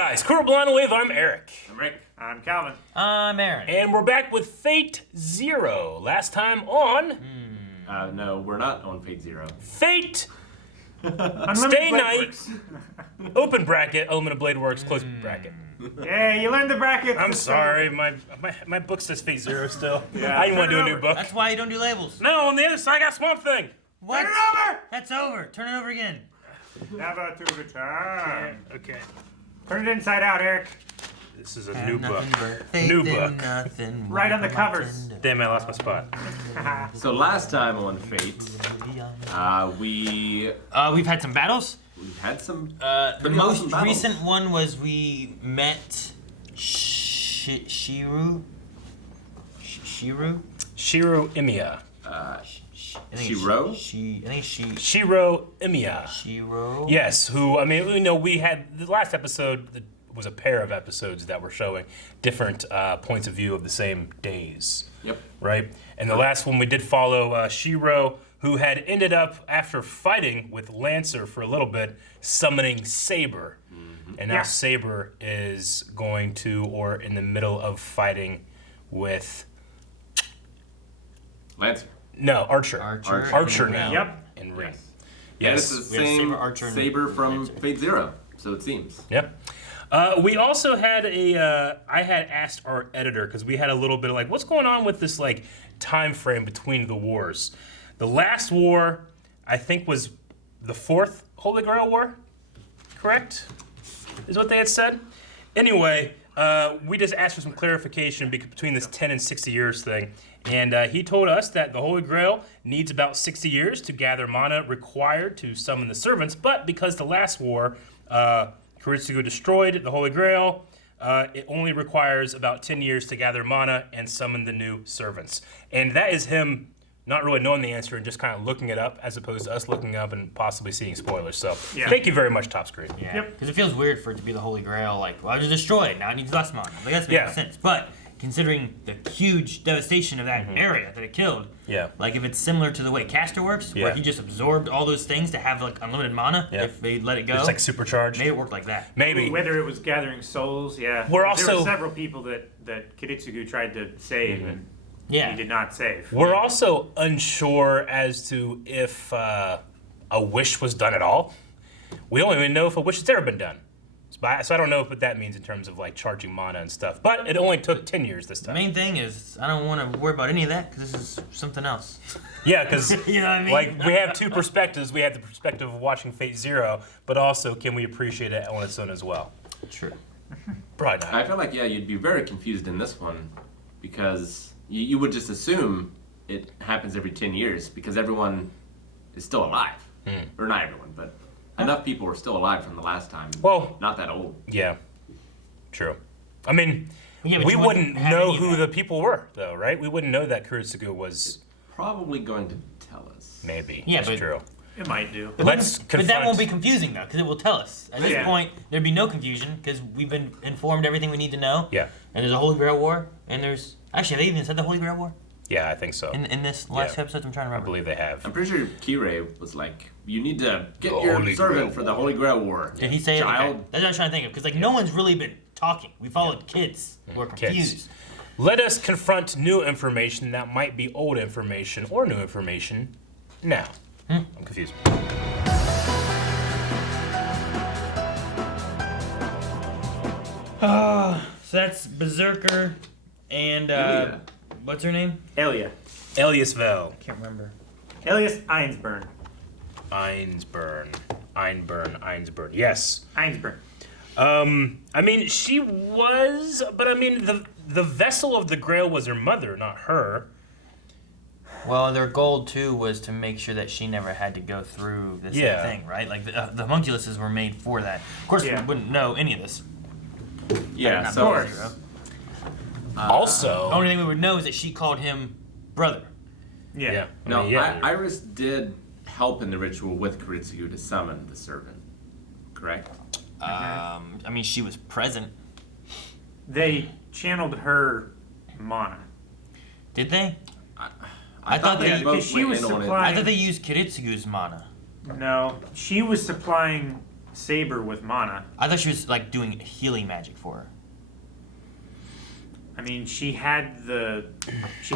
guys, Crew Blind Wave, I'm Eric. I'm Rick. I'm Calvin. I'm Aaron. And we're back with Fate Zero. Last time on... No, we're not on Fate Zero. Fate... Unlimited Stay Blade Night, Works. open bracket, Element of Blade Works, close bracket. Yeah, you learned the brackets. I'm sorry, my book says Fate Zero still. Yeah. I didn't want to do a Turn it new over. book. That's why you don't do labels. No, on the other side I got Swamp Thing. What? Turn it over. That's over. Turn it over again. Never to return. Okay. Turn it inside out, Eric. This is a new book. New book. Right on the covers. Damn, I lost my spot. So last time on Fate, we've had some battles. had some. The pretty most awesome battles. recent one was we met Shiru. Shiro Imiya. Shiro? I think it's Shiro Imiya. Shiro. Yes, who, I mean, you know, we had, the last episode was a pair of episodes that were showing different points of view of the same days. Yep. Right? And the last one we did follow Shiro, who had ended up, after fighting with Lancer for a little bit, summoning Saber. Mm-hmm. And now Yeah. Saber is going to, or in the middle of fighting with... Lancer. No, Archer. Archer and now. Ring. Yep. And Ring. And Yes. it's the We have same Saber, Archer, and Saber from Lancer. Fate Zero, so it seems. Yep. We also had I had asked our editor, because we had a little bit of like, what's going on with this like time frame between the wars? The last war, I think, was the 4th Holy Grail War, correct? Is what they had said? Anyway, we just asked for some clarification between this 10 and 60 years thing. And he told us that the Holy Grail needs about 60 years to gather mana required to summon the servants, but because the last war, Kiritsugu destroyed the Holy Grail, it only requires about 10 years to gather mana and summon the new servants. And that is him not really knowing the answer and just kind of looking it up, as opposed to us looking up and possibly seeing spoilers. So Yeah. thank you very much, Top Screen. Yeah. Yep. Because it feels weird for it to be the Holy Grail. Like, well, I just destroyed. Now it needs less mana. Like, that Yeah. makes sense. But considering the huge devastation of that area that it killed, Yeah. like if it's similar to the way Caster works, Yeah. where he just absorbed all those things to have like unlimited mana, Yeah. if they let it go, It's like supercharged. maybe it worked like that. Maybe. Whether it was gathering souls, yeah. We're there also- were several people that Kiritsugu tried to save and Yeah. he did not save. We're also unsure as to if a wish was done at all. We don't even know if a wish has ever been done. So I don't know what that means in terms of like charging mana and stuff. But it only took 10 years this The time. main thing is I don't want to worry about any of that because this is something else. Yeah, because You know what I mean? like we have two perspectives. We have the perspective of watching Fate Zero, but also can we appreciate it on its own as well? True. Probably I not. feel like, yeah, you'd be very confused in this one because you would just assume it happens every 10 years because everyone is still alive. Or not everyone, but enough people are still alive from the last time. Well- not that old. Yeah, true. I mean, Yeah, but we you wouldn't wouldn't have know any of who that. the people were, though, right? We wouldn't know that Kiritsugu was Probably going to tell us. maybe. Yeah, That's but- true. It might do. Let's But confront. that won't be confusing though, because it will tell us. At this Yeah. point, there'd be no confusion because we've been informed everything we need to know. Yeah, And there's a Holy Grail War, and there's actually they even said the Holy Grail War yeah, I think so. in this last Yeah. episode. I'm trying to I remember. believe they have. I'm pretty sure Kirei was like, you need to get The your Holy servant Grail for the Holy Grail War. Did he say it? Child. Okay. That's what I was trying to think of because like no one's really been talking. We followed kids who are confused. Let us confront new information that might be old information or new information now. I'm confused. So that's Berserker and Ilya. what's her name? Elia. Elias Vel. Can't remember. Elias Einsburn. Einsburn. Yes. Einsburn. I mean, she was, but I mean, the vessel of the Grail was her mother, not her. Well, their goal too was to make sure that she never had to go through this Yeah. thing, right? Like the homunculuses were made for that. Of course, Yeah. we wouldn't know any of this. Yeah, Not so course. Zero. Also, The only thing we would know is that she called him brother. Yeah. yeah. I no, mean, yeah. Iris did help in the ritual with Kiritsugu to summon the servant, correct? I mean, she was present. They channeled her mana. Did they? I thought they they- both because she went was in on it. supplying- I thought they used Kiritsugu's mana. No, she was supplying Saber with mana. I thought she was like doing healing magic for her. I mean, she had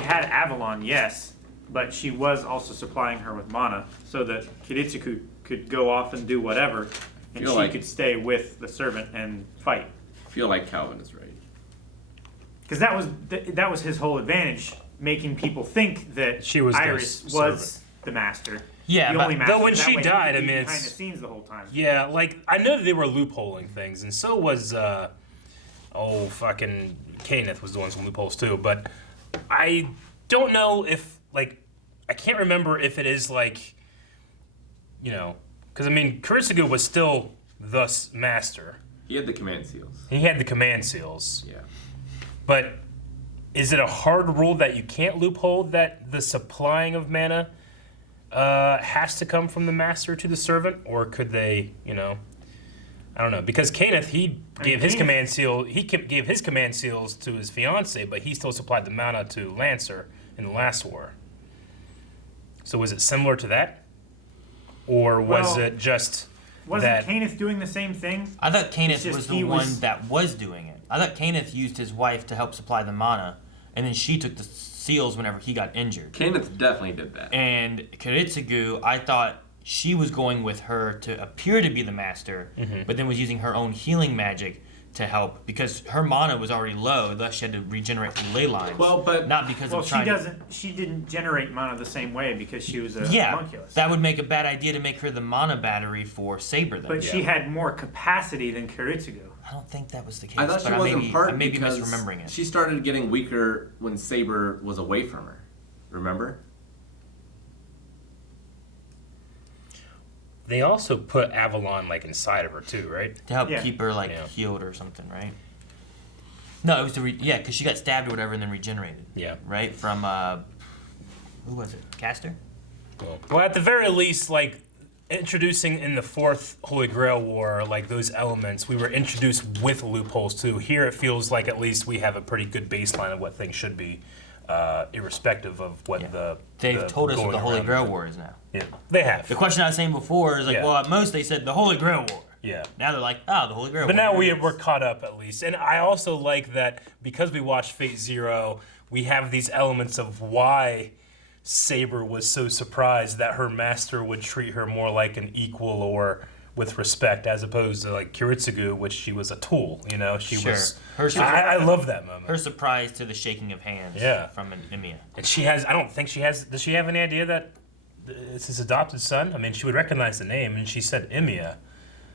Avalon, yes, but she was also supplying her with mana so that Kiritsugu could go off and do whatever, and she could stay with the servant and fight. I feel like Calvin is right. Because that was his whole advantage, making people think that She was Iris the was the master. Yeah, the but- only master. Though when That she way he died, could I be mean, behind it's- the scenes the whole time. Yeah, like I know they were loopholing things, and so was fucking Kenneth was doing some loopholes too. But I don't know if I can't remember if it is because I mean Kirei was still the master. He had the command seals. He had the command seals. Yeah. But is it a hard rule that you can't loophole that the supplying of mana has to come from the master to the servant, or could they, I don't know, because Kenneth gave his command seal. He gave his command seals to his fiance, but he still supplied the mana to Lancer in the last war. So was it similar to that, or was it just Wasn't that? Kenneth doing the same thing? I thought Kenneth It's just was the he one was- that was doing it. I thought Kenneth used his wife to help supply the mana, and then she took the seals whenever he got injured. Kenneth definitely did that. And Kiritsugu, I thought she was going with her to appear to be the master, but then was using her own healing magic to help because her mana was already low, thus she had to regenerate from ley lines. Well, but- not because Well, of she trying doesn't. She didn't generate mana the same way because she was a Yeah, homunculus. that would make a bad idea to make her the mana battery for Saber then. But she had more capacity than Kiritsugu. I don't think that was the case. I thought she but was I in part may be because misremembering it. she started getting weaker when Saber was away from her. Remember? They also put Avalon inside of her too, right? To help Yeah. keep her Yeah. healed or something, right? No, it was to because she got stabbed or whatever and then regenerated. Yeah. Right from who was it? Caster. Well, at the very least, introducing in the fourth Holy Grail War, those elements, we were introduced with loopholes too. Here, it feels like at least we have a pretty good baseline of what things should be, irrespective of what They've told us what going the Holy around- Grail War is now. Yeah, they have. The question I was saying before is Yeah. well, at most they said the Holy Grail War. Yeah. Now they're like, oh, the Holy Grail But War. now Here it we're is. caught up at least. And I also like that because we watched Fate Zero, we have these elements of why Saber was so surprised that her master would treat her more like an equal or with respect as opposed to Kiritsugu, which she was a tool, She Sure. was. Her I love that moment. her surprise to the shaking of hands Yeah. from an Emiya. And she has, I don't think she has, does she have any idea that it's his adopted son? I mean, she would recognize the name, and she said Emiya.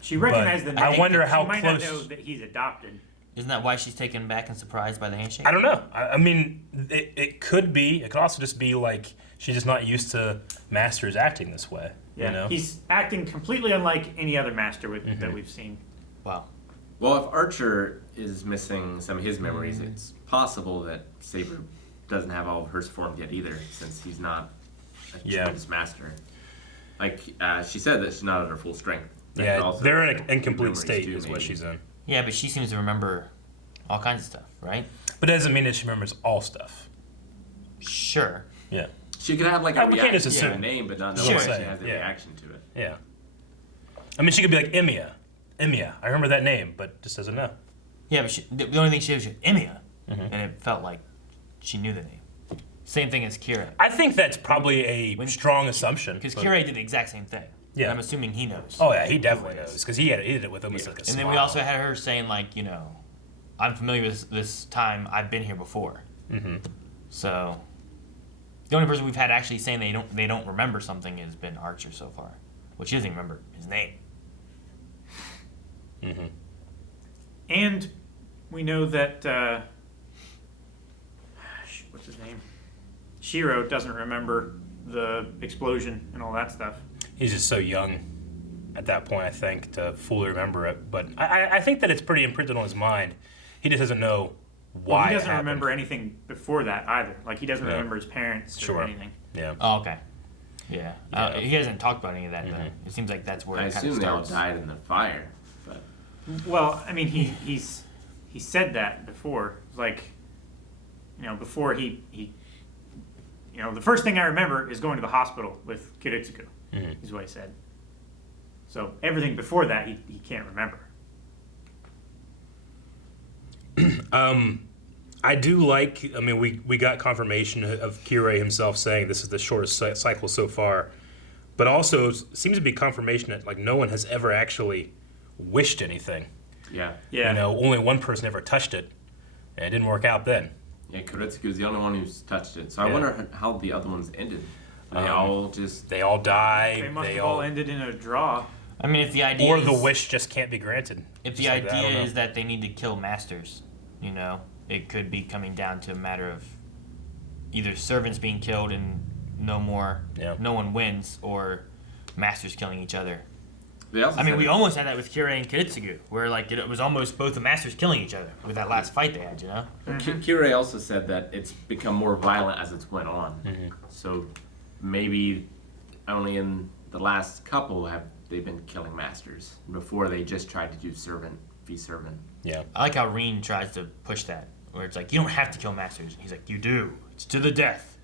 She recognized the name. I wonder how she might not close- know that he's adopted. Isn't that why she's taken back and surprised by the handshake? I don't know. I mean, it could be. It could also just be she's just not used to masters acting this way. Yeah, he's acting completely unlike any other master that we've seen. Wow. Well, if Archer is missing some of his memories, it's possible that Saber doesn't have all of hers formed yet either, since he's not a tremendous master. She said that she's not at her full strength. That could Yeah, also they're in an be incomplete memories state too, is what maybe. she's in. Yeah, but she seems to remember all kinds of stuff, right? But it doesn't mean that she remembers all stuff. Sure. Yeah. She could have we a can't reaction just to assume. the name, but not know Sure. why she has a Yeah. reaction to it. Yeah. I mean, she could be like Emiya. Emiya. I remember that name, but just doesn't know. Yeah, but the only thing she was Emiya, Mm-hmm. and it felt like she knew the name. Same thing as Kirei. I think that's probably a strong assumption. Because but- Kirei did the exact same thing. Yeah. And I'm assuming he knows. Oh yeah, he definitely knows because he did it with almost like a And smile. then we also had her saying I'm familiar with this time. I've been here before. Mm-hmm. So the only person we've had actually saying they don't remember something has been Archer so far, which she doesn't even remember his name. Mm-hmm. And we know that what's his name? Shiro doesn't remember the explosion and all that stuff. He's just so young at that point, I think, to fully remember it. But I think that it's pretty imprinted on his mind. He just doesn't know why. Well, he it doesn't happened. remember anything before that either. He doesn't Yeah. remember his parents or Sure. anything. Yeah. Oh, okay. Yeah. Yeah. He hasn't talked about any of that though. Mhm. It seems like that's where I it kind of assume they all starts. died in the fire, but Well, I mean, he said that before. Before he the first thing I remember is going to the hospital with Kiritsugu. Mhm. Is what he said. So everything before that, he can't remember. I do like. I mean, we got confirmation of Kirei himself saying this is the shortest cycle so far, but also seems to be confirmation that like no one has ever actually wished anything. Yeah. Yeah. You know, only one person ever touched it, and it didn't work out then. Yeah, Koretsuku's the only one who's touched it. So I Yeah. wonder how the other ones ended. They all just... They all die. They must have all ended in a draw. I mean, if the idea Or is, the wish just can't be granted. if the Just like that, I idea don't know. is that they need to kill masters, you know, it could be coming down to a matter of either servants being killed and no one wins, or masters killing each other. They also I mean, said we it- almost had that with Kirei and Kiritsugu, where like it was almost both the masters killing each other with that last fight they had, you know? Kirei also said that it's become more violent as it's went on. So maybe only in the last couple have they been killing masters. Before they just tried to do servant v servant. Yeah. I like how Reen tries to push that, where it's like, you don't have to kill masters. He's like, you do. It's to the death.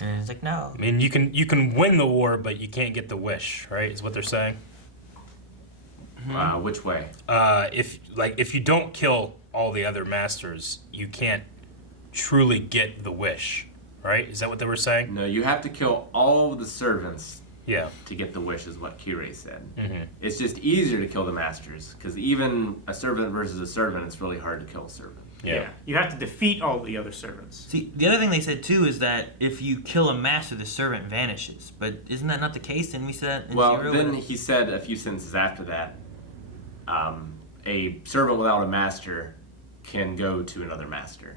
And it's like, no. I mean, you can win the war, but you can't get the wish, right? Is what they're saying. Which way? If you don't kill all the other masters, you can't truly get the wish, right? Is that what they were saying? No, you have to kill all of the servants Yeah. to get the wish, is what Kirei said. It's just easier to kill the masters, because even a servant versus a servant, it's really hard to kill a servant. Yeah. You have to defeat all the other servants. See, the other thing they said too is that if you kill a master, the servant vanishes. But isn't that not the case? Didn't we say that in Well, Zero? then he said a few sentences after that, a servant without a master can go to another master.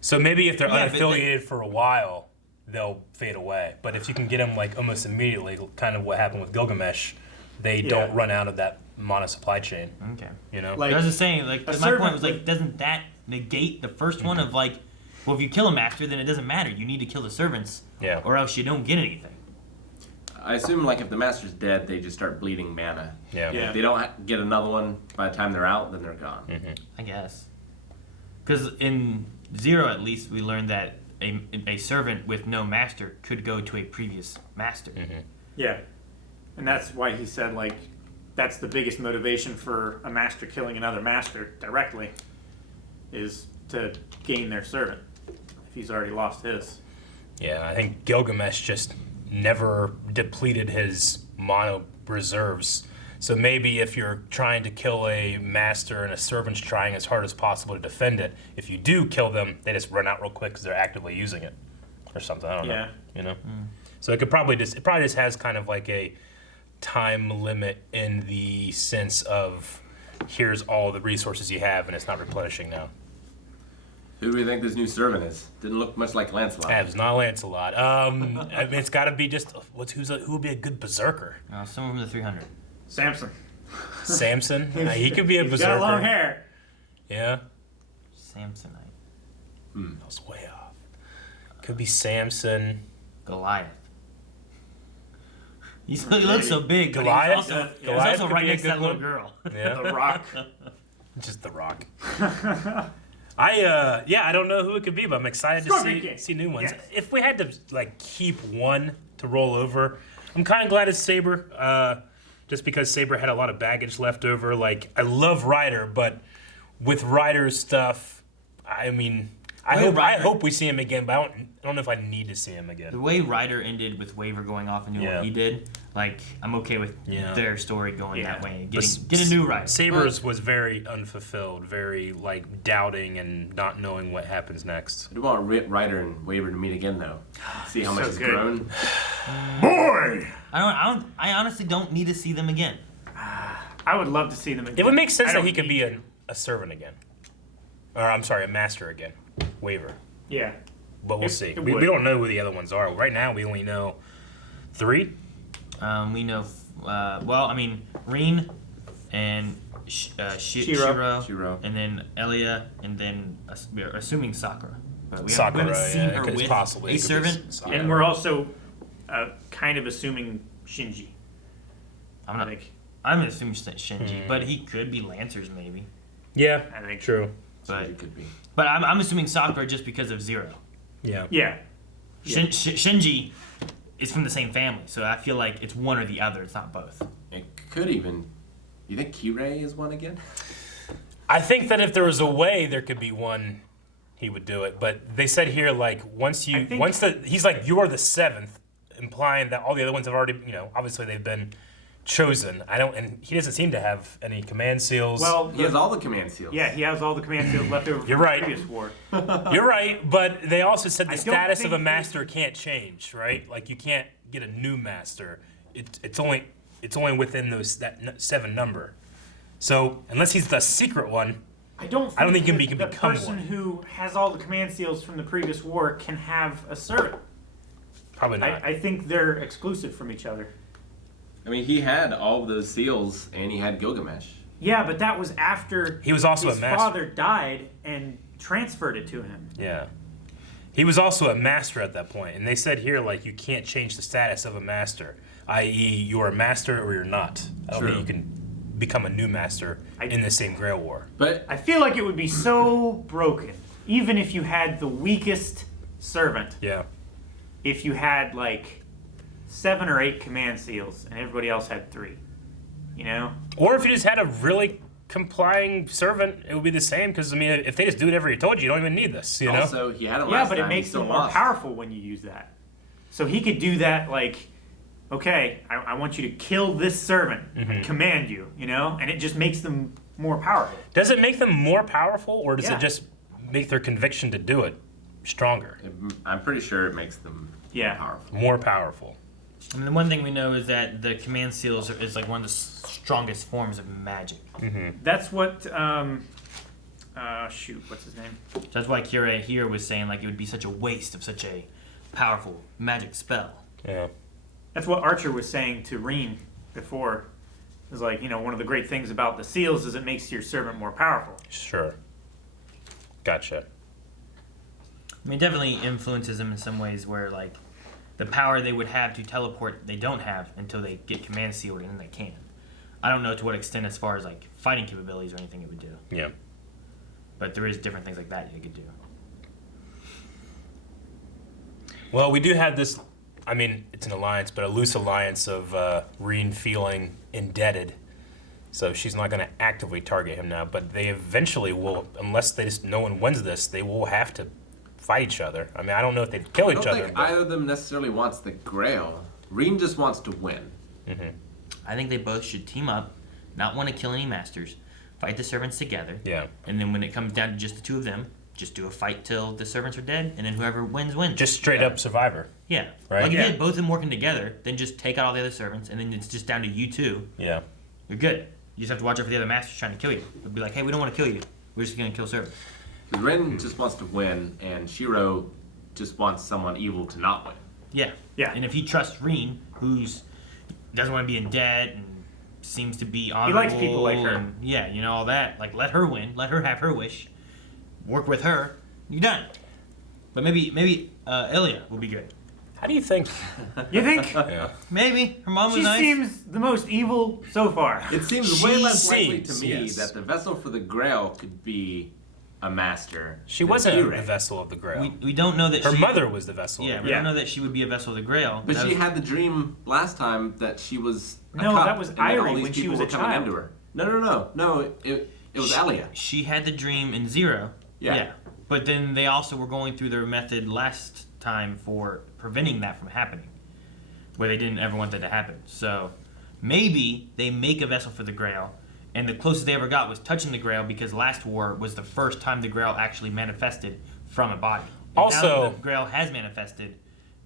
So maybe if they're Yeah, but unaffiliated for a while, they'll fade away. But if you can get them like almost immediately, kind of what happened with Gilgamesh, they don't run out of that mana supply chain. Okay. You know. Like- I was just saying, like, a my servant point was like, with- doesn't that negate the first one of like, well, if you kill a master, then it doesn't matter. You need to kill the servants, Yeah. or else you don't get anything. I assume, like, if the master's dead, they just start bleeding mana. Yeah. Yeah. If they don't get another one by the time they're out, then they're gone. I guess. Because in Zero, at least, we learned that a servant with no master could go to a previous master. Yeah. And that's why he said, like, that's the biggest motivation for a master killing another master directly, is to gain their servant if he's already lost his. Yeah, I think Gilgamesh just never depleted his mana reserves. So maybe if you're trying to kill a master and a servant's trying as hard as possible to defend it, if you do kill them, they just run out real quick because they're actively using it or something. I don't know. You know. So it probably just has kind of like a time limit in the sense of here's all the resources you have and it's not replenishing now. Who do we think this new servant is? Didn't look much like Lancelot. It's not Lancelot. I mean, it's got to be just who would be a good berserker? Someone from the 300. Samson. Samson. He could be a He's berserker. got long hair. Yeah, Samsonite. that was way off. Could be Samson. Goliath. He looks so big, but Goliath? he's also, Yeah. he's Goliath also could right be a next to good that little one. girl. Yeah, The Rock. just the Rock. I don't know who it could be, but I'm excited Scorpion to King. see new ones. Yes. If we had to like keep one to roll over, I'm kind of glad it's Saber. Just because Saber had a lot of baggage left over. Like I love Ryder, but with Ryder's stuff, I mean, I hope we see him again, but I don't know if I need to see him The again. way Ryder ended with Waver going off and doing Yeah. what he did, like, I'm okay with Yeah. their story going that way. But Get a new Ryder. Saber's was very unfulfilled, very like doubting and not knowing what happens next. I do want Ryder and Waver to meet again, though. See how much So has good. grown. Boy! I honestly don't need to see them again. I would love to see them again. It would make sense I that don't he could need be to. a servant again. Or I'm sorry, a master again. Waver. Yeah. But we'll It- see. it We would. don't know who the other ones are. Right now, we only know 3. We know, Reen and Shiro. Shiro. and then Elia, and then we're assuming Sakura. But we Sakura, haven't seen her it's with possibly a it could be servant. Sakura. And we're also kind of assuming Shinji. I'm I not. think. I'm gonna assume Shinji, but he could be Lancers maybe. Yeah, I think. true. But It could be. I'm assuming Sakura just because of Zero. Yeah. Yeah. Shinji is from the same family, so I feel like it's one or the other. It's not both. It Could even. You think Kirei is one again? I think that if there was a way there could be one, he would do it. But they said here, like, he's like, you are the seventh, implying that all the other ones have already, obviously they've been chosen. And he doesn't seem to have any command seals. Well, he has all the command seals. Yeah, he has all the command seals left over from You're right. the previous war. You're right, but they also said the I don't status of a think master can't change, right? Like you can't get a new master. It's only within that 7 number. So unless he's the secret one, I don't think he can the become person one. who has all the command seals from the previous war can have a servant. Probably not. I think they're exclusive from each other. I mean, he had all of those seals, and he had Gilgamesh. Yeah, but that was after He was also his a master. father died and transferred it to him. Yeah. He was also a master at that point, and they said here, like, you can't change the status of a master, i.e., you're a master or you're not. I don't think you can become a new master in the same Grail War. But I feel like it would be so broken, even if you had the weakest servant. Yeah. If you had, like, 7 or 8 command seals and everybody else had 3. Or if you just had a really complying servant, it would be the same, because, I mean, if they just do whatever he told you, you don't even need this, you know? also, he had him Yeah, last but time, it he makes still them more lost. powerful when you use that. So he could do that, like, okay, I want you to kill this servant, I command you, and it just makes them more powerful. Does it make them more powerful, or does Yeah. it just make their conviction to do it stronger? I'm pretty sure it makes them Yeah. powerful. More powerful. I mean, the one thing we know is that the command seals is like one of the strongest forms of magic. That's what, what's his name? So that's why Kirei here was saying like it would be such a waste of such a powerful magic spell. Yeah. That's what Archer was saying to Reen before. It was like, one of the great things about the seals is it makes your servant more powerful. Sure. Gotcha. I mean, it definitely influences them in some ways where like the power they would have to teleport they don't have until they get command sealed and then they can. I don't know to what extent as far as like fighting capabilities or anything it would do. Yeah. But there is different things like that you could do. Well, we do have this, I mean, it's an alliance, but a loose alliance of Reen feeling indebted. So she's not going to actively target him now, but they eventually will, unless no one wins this, they will have to fight each other. I mean, I don't know if they'd kill I each don't other. think either of them necessarily wants the Grail. Reen just wants to win. I think they both should team up, not want to kill any masters, fight the servants together. Yeah. And then when it comes down to just the two of them, just do a fight till the servants are dead, and then whoever wins, wins. Just straight up Survivor. Yeah. Right? Like if Yeah. you get both of them working together, then just take out all the other servants, and then it's just down to you two. Yeah. You're good. You just have to watch out for the other masters trying to kill you. They'll be like, hey, we don't want to kill you. We're just going to kill servants. Because Ren just wants to win, and Shiro just wants someone evil to not win. Yeah. Yeah. And if he trusts Reen, who's doesn't want to be in debt and seems to be honorable. likes people like her. And, yeah, all that. Like, let her win. Let her have her wish. Work with her. You're done. But maybe Ilya will be good. How do you think? You think? Yeah. Maybe. Her mom was She nice. seems the most evil so far. It seems She way less likely to seems, me yes. that the vessel for the Grail could be a master. She than wasn't Kirei. the vessel of the Grail. We don't know that Her she... mother was the vessel. Yeah, of we the Yeah. don't know that she would be a vessel of the Grail. But That she was- had the dream last time that she was a No, cup, that was and then all Irie these when she people was were a coming child. into her. No. It was Elia. She had the dream in Zero. Yeah. But then they also were going through their method last time for preventing that from happening, where they didn't ever want that to happen. So maybe they make a vessel for the Grail, and the closest they ever got was touching the Grail because last war was the first time the Grail actually manifested from a body. And now Also- that the Grail has manifested,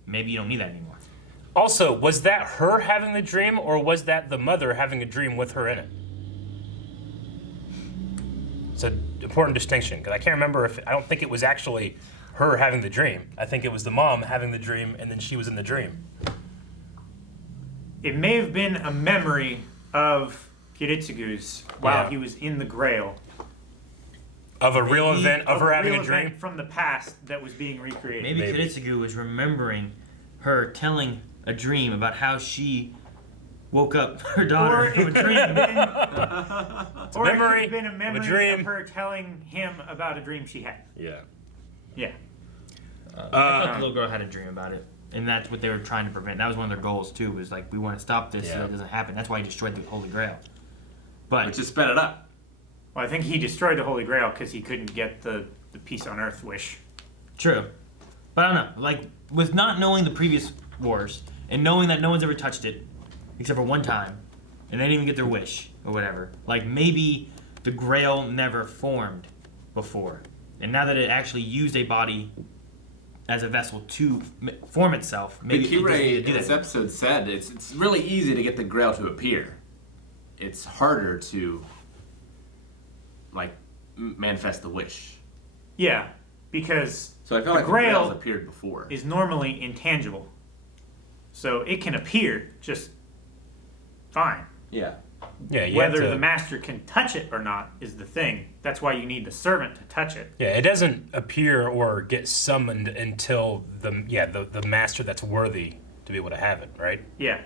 maybe you don't need that anymore. Also, was that her having the dream, or was that the mother having a dream with her in it? It's an important distinction, because I can't remember I don't think it was actually her having the dream. I think it was the mom having the dream, and then she was in the dream. It may have been a memory of Kiritsugu's while Yeah. he was in the Grail. Of a real event, of her having real a dream? event from the past that was being recreated. Maybe Maybe. Kiritsugu was remembering her telling a dream about how she woke up her daughter Or from a it could dream. have been, or it could memory have been a of a memory dream. of her telling him about a dream she had. Yeah. Yeah. I thought the little girl had a dream about it. And that's what they were trying to prevent. That was one of their goals too. Was like, we want to stop this so that it doesn't happen. That's why he destroyed the Holy Grail. But Which just sped it up. Well, I think he destroyed the Holy Grail because he couldn't get the peace on Earth wish. True. But I don't know. Like, with not knowing the previous wars and knowing that no one's ever touched it except for one time, and they didn't even get their wish or whatever. Like, maybe the Grail never formed before, and now that it actually used a body as a vessel to form itself, maybe The Kirei it in this episode said it's really easy to get the Grail to appear. It's harder to like manifest the wish. Yeah, because So I feel the like the Grail Grail's appeared before. is normally intangible. So it can appear just fine. Yeah. Yeah, you Whether have to- the master can touch it or not is the thing. That's why you need the servant to touch it. Yeah, it doesn't appear or get summoned until the master that's worthy to be able to have it, right? Yeah.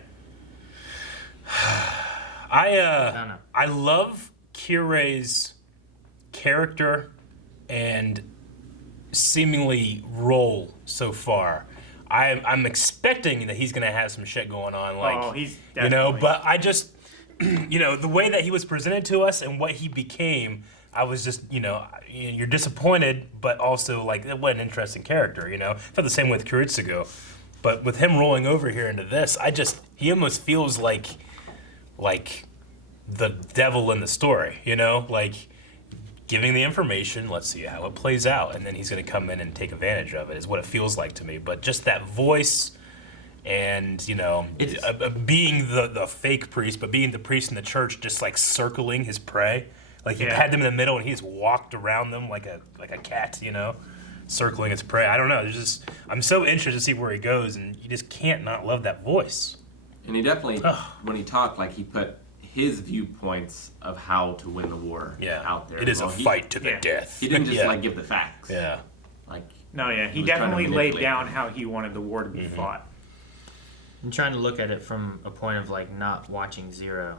I know. I love Kirei's character and seemingly role so far. I'm expecting that he's gonna have some shit going on, like Oh, he's you know. definitely- But I just the way that he was presented to us and what he became, I was just you're disappointed, but also like what an interesting character, you know. I felt the same with Kiritsugu, but with him rolling over here into this, he almost feels like the devil in the story, you know, like giving the information, let's see how it plays out, and then he's going to come in and take advantage of it is what it feels like to me. But just that voice and, being the fake priest, but being the priest in the church, just like circling his prey. Like he had them in the middle and he just walked around them like a cat, you know, circling his prey. I don't know. I'm so interested to see where he goes, and you just can't not love that voice. And he definitely, when he talked, like he put his viewpoints of how to win the war out there. It is a fight to the death. He didn't just like give the facts. Yeah. Like No, yeah. He was trying to definitely laid manipulate down them. how he wanted the war to be fought. I'm trying to look at it from a point of like not watching Zero.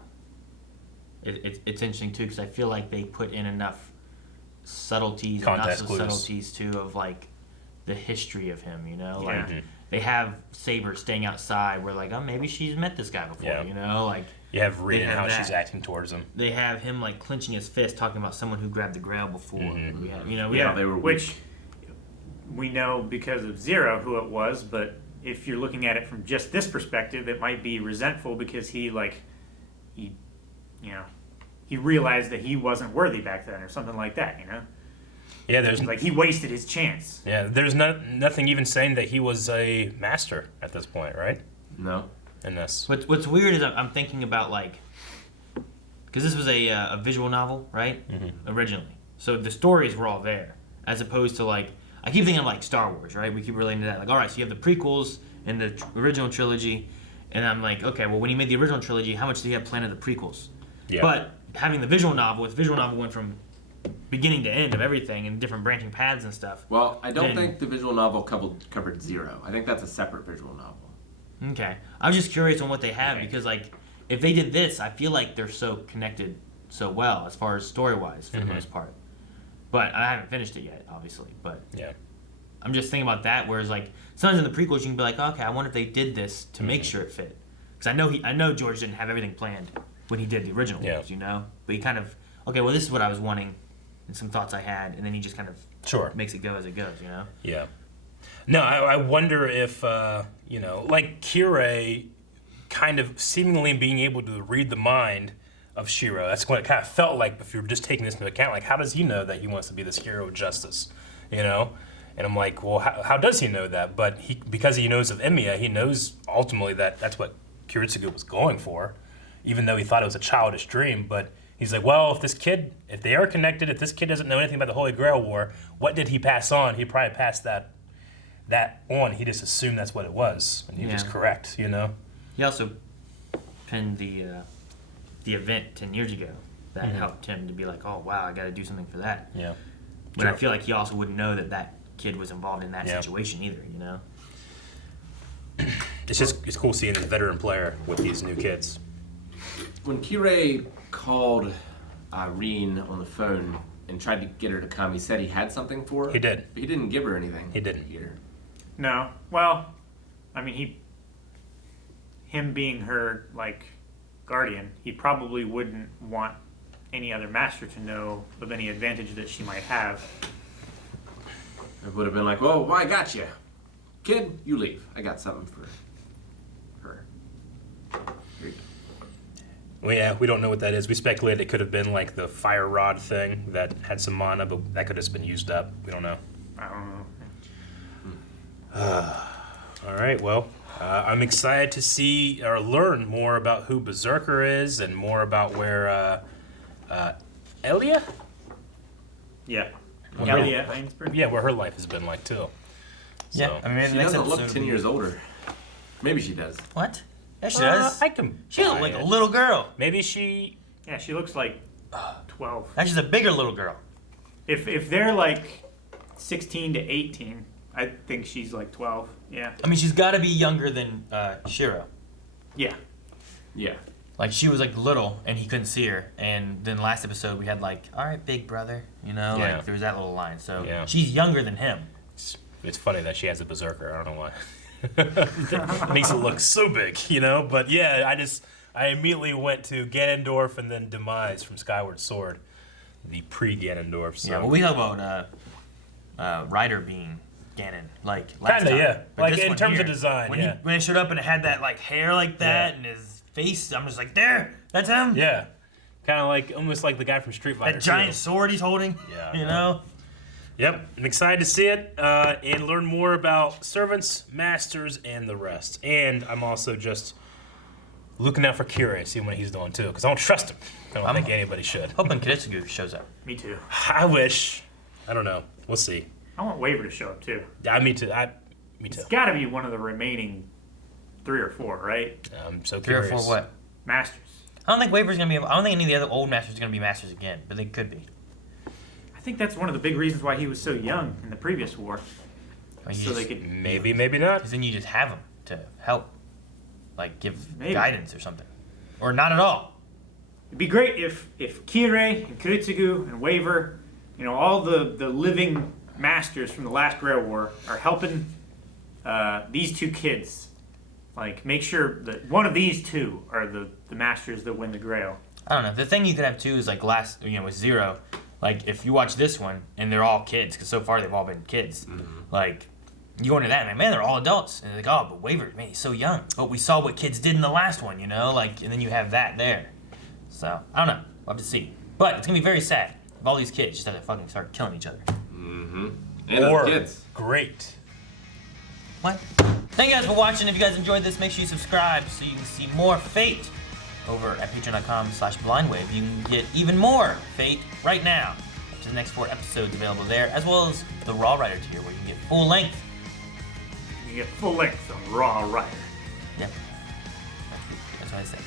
It's interesting too because I feel like they put in enough subtleties and not Context so clues. subtleties too of like the history of him. You know, Yeah. like they have Saber staying outside. Where like, oh, maybe she's met this guy before. Yeah. You know, like You have Reed They and have how she's that. acting towards him. they have him like clenching his fist, talking about someone who grabbed the Grail before. We have, we Yeah, have, they were which we know because of Zero who it was, but if you're looking at it from just this perspective, it might be resentful because he realized that he wasn't worthy back then or something like that, you know? Yeah, there's Like he wasted his chance. there's nothing even saying that he was a master at this point, right? no. In this. What's weird is I'm thinking about like, because this was a visual novel, right? Originally, so the stories were all there, as opposed to like I keep thinking of like Star Wars, right? We keep relating to that. Like, all right, so you have the prequels and the original trilogy, and I'm like, okay, well, when you made the original trilogy, how much do you have planned of the prequels? Yeah. But having the visual novel, went from beginning to end of everything and different branching paths and stuff. Well, I don't Then- think the visual novel covered Zero. I think that's a separate visual novel. Okay. I was just curious on what they have because, like, if they did this, I feel like they're so connected so well as far as story-wise for the most part. But I haven't finished it yet, obviously. But Yeah. I'm just thinking about that, whereas, like, sometimes in the prequels you can be like, okay, I wonder if they did this to make sure it fit. Because I know George didn't have everything planned when he did the original ones, you know? But he kind of, okay, well, this is what I was wanting and some thoughts I had, and then he just kind of makes it go as it goes, you know? Yeah. No, I wonder if, like Kirei kind of seemingly being able to read the mind of Shiro. That's what it kind of felt like if you were just taking this into account. Like, how does he know that he wants to be this hero of justice, you know? And I'm like, well, how does he know that? But because he knows of Emiya, he knows ultimately that that's what Kiritsugu was going for, even though he thought it was a childish dream. But he's like, well, if they are connected, if this kid doesn't know anything about the Holy Grail War, what did he pass on? He probably passed that on. He just assumed that's what it was, and he was correct, you know? He also penned the event 10 years ago that helped him to be like, oh, wow, I got to do something for that. Yeah. But I feel like he also wouldn't know that kid was involved in that situation either, you know? It's cool seeing a veteran player with these new kids. When Kirei called Irene on the phone and tried to get her to come, he said he had something for her. He did. But he didn't give her anything. He didn't. Here. No. Well, I mean, him being her like guardian, he probably wouldn't want any other master to know of any advantage that she might have. It would have been like, well, I got you. Kid, you leave. I got something for her. Here you go. Well, yeah, we don't know what that is. We speculate it could have been like the fire rod thing that had some mana, but that could have just been used up. We don't know. I don't know. All right, well, I'm excited to see or learn more about who Berserker is and more about where Elia? Yeah. Yeah. Marietta Heinsberg? Yeah, where her life has been like, too. Yeah, So- I mean, maybe She the next doesn't episode look will 10 be- years older. Maybe she does. What? Yeah, she does. I can. She looked like a little girl. Maybe she. Yeah, she looks like 12. Now she's a bigger little girl. If they're like 16 to 18, I think she's like 12. Yeah. I mean, she's got to be younger than Shiro. Yeah. Yeah. Like, she was, like, little, and he couldn't see her. And then last episode, we had, like, all right, big brother. You know? Yeah. Like, there was that little line. So, Yeah. she's younger than him. It's funny that she has a Berserker. I don't know why. It makes it look so big, you know? But yeah, I immediately went to Ganondorf and then Demise from Skyward Sword. The pre-Ganondorf. So. Yeah, well, we talk about Ryder being Ganon, like, last Kinda, time. yeah. But Like, this in one terms here, of design, when yeah. when it showed up and it had that, like, hair like that Yeah. and his face, I'm just like, there, that's him. Yeah. Kind of like, almost like the guy from Street Fighter. That giant too. sword he's holding, Yeah. you know? Yep, I'm excited to see it and learn more about servants, masters, and the rest. And I'm also just looking out for Kirei, seeing what he's doing too, because I don't trust him. I don't think anybody should. Hoping Kiritsugu shows up. Me too. I wish. I don't know. We'll see. I want Waver to show up too. Yeah, me too. Me too. It's got to be one of the remaining 3 or 4, right? I'm so 3 or curious. 4 what? Masters. I don't think Waver's gonna be. I don't think any of the other old masters are gonna be masters again, but they could be. I think that's one of the big reasons why he was so young in the previous war. I mean, So they could. Maybe, maybe not. Because then you just have them to help, like give Maybe. guidance or something, or not at all. It'd be great if Kirei and Kiritsugu and Waver, you know, all the living masters from the last Grail War are helping these 2 kids. Like, make sure that one of these 2 are the masters that win the Grail. I don't know. The thing you could have too is like with Zero, like if you watch this one and they're all kids, because so far they've all been kids. Like you go into that and like, man, they're all adults, and they're like, oh, but Waver, man, he's so young. But we saw what kids did in the last one, you know, like, and then you have that there. So I don't know. We'll have to see. But it's gonna be very sad if all these kids just have to fucking start killing each other. And Or other kids. great. What? Thank you guys for watching. If you guys enjoyed this, make sure you subscribe so you can see more Fate over at patreon.com/blindwave. You can get even more Fate right now. Up to the next 4 episodes available there, as well as the Raw Rider tier where you can get full length. You get full length on Raw Rider. Yep. That's what I say.